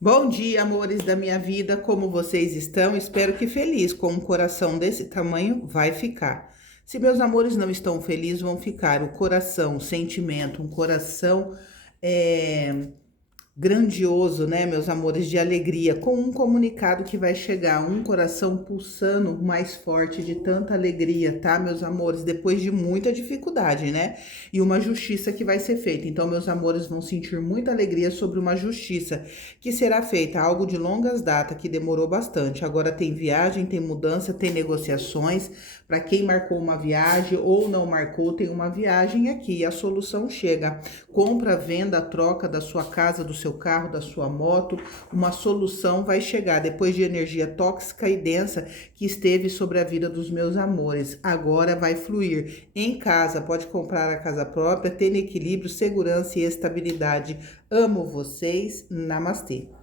Bom dia, amores da minha vida, como vocês estão? Espero que feliz, com um coração desse tamanho, vai ficar. Se meus amores não estão felizes, vão ficar o coração, o sentimento, um coração é, grandioso, né, meus amores, de alegria, com um comunicado que vai chegar, um coração pulsando mais forte de tanta alegria, tá, meus amores, depois de muita dificuldade, né, e uma justiça que vai ser feita. Então, meus amores vão sentir muita alegria sobre uma justiça que será feita, algo de longas datas, que demorou bastante. Agora tem viagem, tem mudança, tem negociações. Para quem marcou uma viagem ou não marcou, tem uma viagem aqui, e a solução chega. Compra, venda, troca da sua casa, do seu carro, da sua moto, uma solução vai chegar depois de energia tóxica e densa que esteve sobre a vida dos meus amores. Agora vai fluir. Em casa, pode comprar a casa própria, tendo equilíbrio, segurança e estabilidade. Amo vocês. Namastê.